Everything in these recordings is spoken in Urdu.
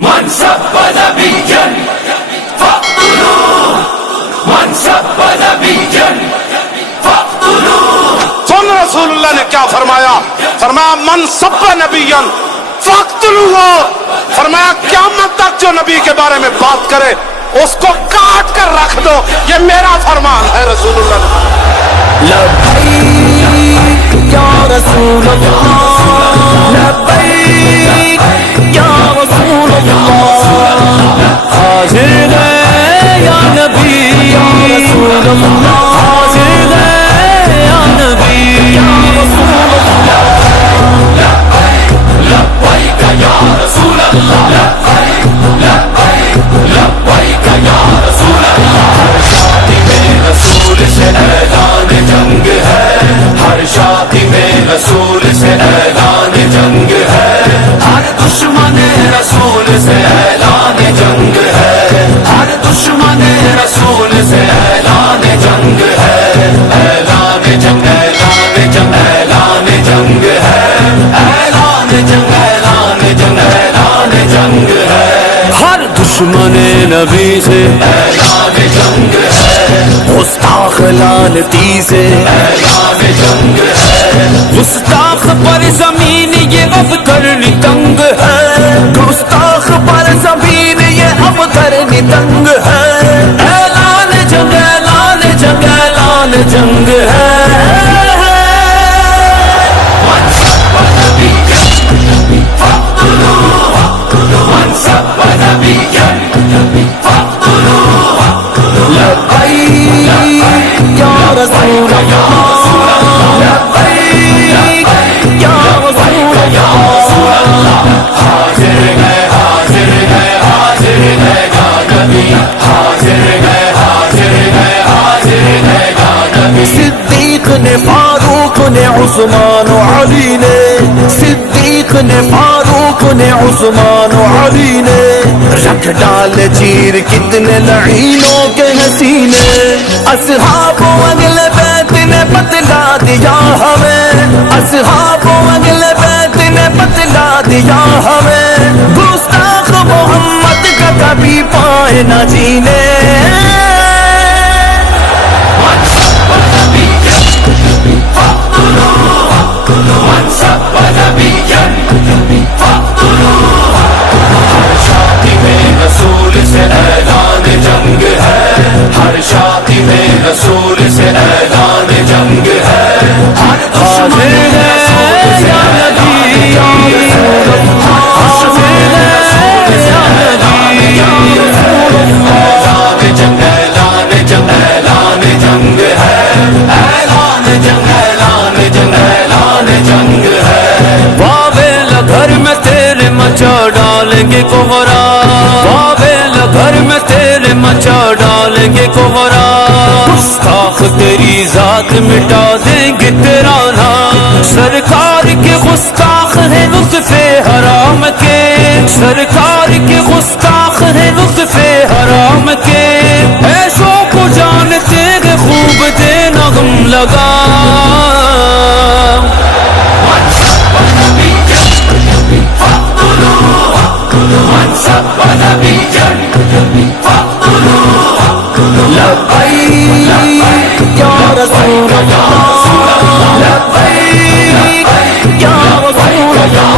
من سب نبيا فاقتلوه من سب نبيا فاقتلوه. سن رسول اللہ نے کیا فرمایا؟ فرمایا من سب نبیا فاقتلوه. فرمایا قیامت تک جو نبی کے بارے میں بات کرے اس کو کاٹ کر رکھ دو. یہ میرا فرمان ہے رسول اللہ نے. لبیک یا رسول اللہ، لبیک یا رسول اللہ، حاضر ہے یا نبی یا رسول اللہ، حاضر ہے یا نبی یا رسول اللہ. لبيك يا رسول الله لبيك لبيك لبيك يا رسول الله. ہر شادی میں رسول سے اعلان جنگ ہے، ہر دشمن رسول سے اعلان جنگ ہے، ہر دشمن رسول سے اعلان جنگ ہے. اعلان جنگ اعلان جنگ اعلان جنگ ہے، اعلان جنگ اعلان جنگ اعلان جنگ ہے. ہر دشمن نبی سے اعلان جنگ ہے، گستاخ لعنتی سے اعلان جنگ ہے. گستاخ پر زمین یہ اب کرنی تنگ ہے، گستاخ پر زمین یہ اب کرنی تنگ ہے. اعلان جنگ اعلان جنگ اعلان جنگ ہے. من سب نبيا فاقتلوه من سب نبيا فاقتلوه. لبیک یا رسول اللہ، لبیک یا رسول اللہ. حاضر ہے حاضر ہے حاضر ہے یا نبی، حاضر ہے حاضر ہے حاضر ہے یا نبی. صدیق نے فاروق نے عثمان و علی نے، صدیق نے فاروق نے عثمان و علی نے رکھ ڈال چیر کتنے لعینوں کے حسینے. اصحاب و اہل بیت نے بتلا دیا ہمیں، اصحاب و اہل بیت نے بتلا دیا ہمیں. گستاخ محمد کا کبھی پائے نہ جینے. من سب نبيا فاقتلوه من سب نبيا فاقتلوه. ہر شادی میں رسول سے اعلان جنگ ہے، ہر شادی میں رسول سے اعلان جنگ ہے. ہر دشمن رسول سے اعلان جنگ ہے، ہر دشمن رسول سے اعلان جنگ ہے. اعلان جنگ اعلان جنگ اعلان جنگ ہے، اعلان جنگ اعلان جنگ اعلان جنگ ہے. بابل گھر میں تیرے مچا ڈالیں گے کوہرا، بابل گھر میں تیرے مچا ڈالیں گے کوہرا. گستاخ تیری ذات مٹا دیں گے تیرا نام. سرکار کے گستاخ ہیں لطف حرام کے، سرکار کے گستاخ ہیں لطف حرام کے. ایسوں کو جانتے ہیں خوب دینا غم لگا. من سب نبيا فاقتلوه من سب نبيا فاقتلوه. لبیک یا رسول اللہ، لبیک یا رسول اللہ.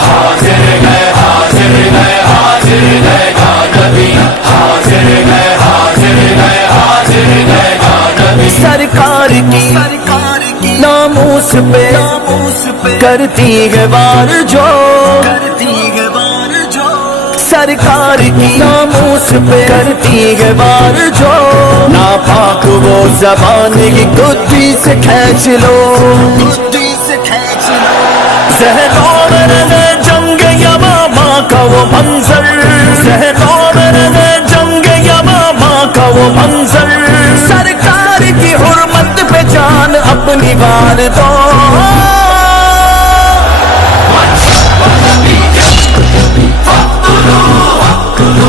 حاضر ہے حاضر ہے حاضر ہے یا نبی، حاضر ہے حاضر ہے حاضر ہے یا نبی. سرکار کی ناموس پہ کرتی ہے وار جو، سرکار کی ناموس پہ کرتی ہے وار جو. ناپاک وہ زبان کی گدی سے کھینچ لو، ذہنوں میں رہے جنگ یمامہ کا وہ منظر، ذہنوں میں رہے جنگ یمامہ کا وہ منظر. سرکار کی حرمت پہ جان اپنی وار دو. من سب نبيا فاقتلوه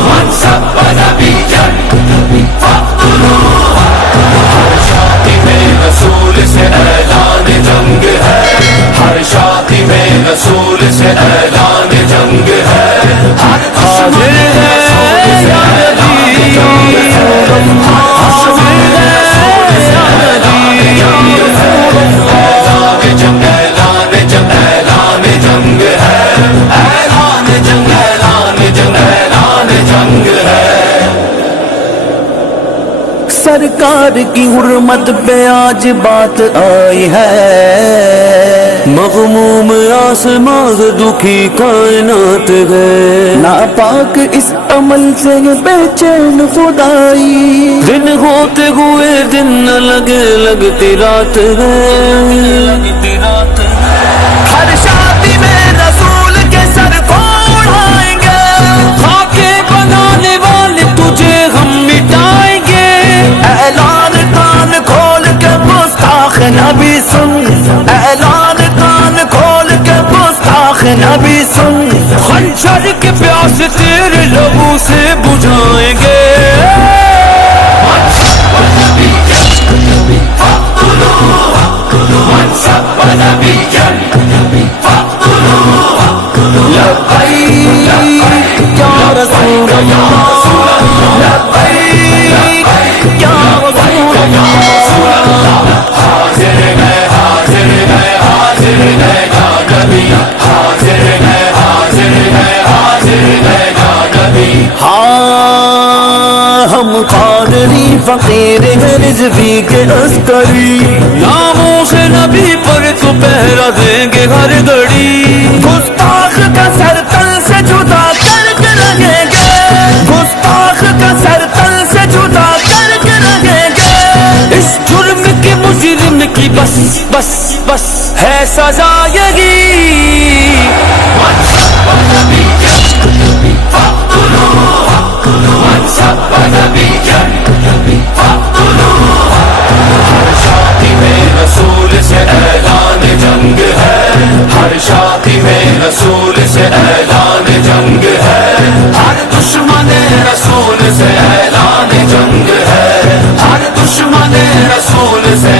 من سب نبيا فاقتلوه. ہر شادی میں رسول سے اعلان جنگ ہے، ہر شادی میں رسول سے اعلان جنگ ہے، سرکار کی حرمت پہ آج بات آئی ہے، مغموم آسمان دکھی کائنات ہے، ناپاک اس عمل سے بے چین خدائی، دن ہوتے ہوئے دن نہ لگے لگتی رات ہے، ہر شادی میں رسول کے سر کو اڑائیں گے، خاکے بنانے والے تجھے ہم مٹائیں گے، اعلان کان کھول کے گستاخ نبی سن، اعلان کان کھول کے گستاخ نبی سن، خنجر کے پیاس تیرے لبوں سے بجھائیں گے، لبیک یا رسول اللہ، لبیک یا رسول اللہ، حاضر ہے حاضر ہے حاضر ہے یا نبی، حاضر ہے حاضر ہے حاضر ہے یا نبی، ہاں ہم قادری فقیر ہیں رضوی کے عسکری، ناموں سے نبی پر تو پہرا دیں گے ہر گھڑی، گستاخ کا سر تل سے جدا کر کے رہیں گے، گستاخ کا سر تل سے جدا کر کے رہیں گے، اس جرم کے مجرم کی بس بس بس ہے سزا یہی، رسول سے اعلان جنگ ہے، ہر شادی میں رسول سے اعلان جنگ ہے، ہر دشمن رسول سے اعلان جنگ ہے، ہر دشمن رسول سے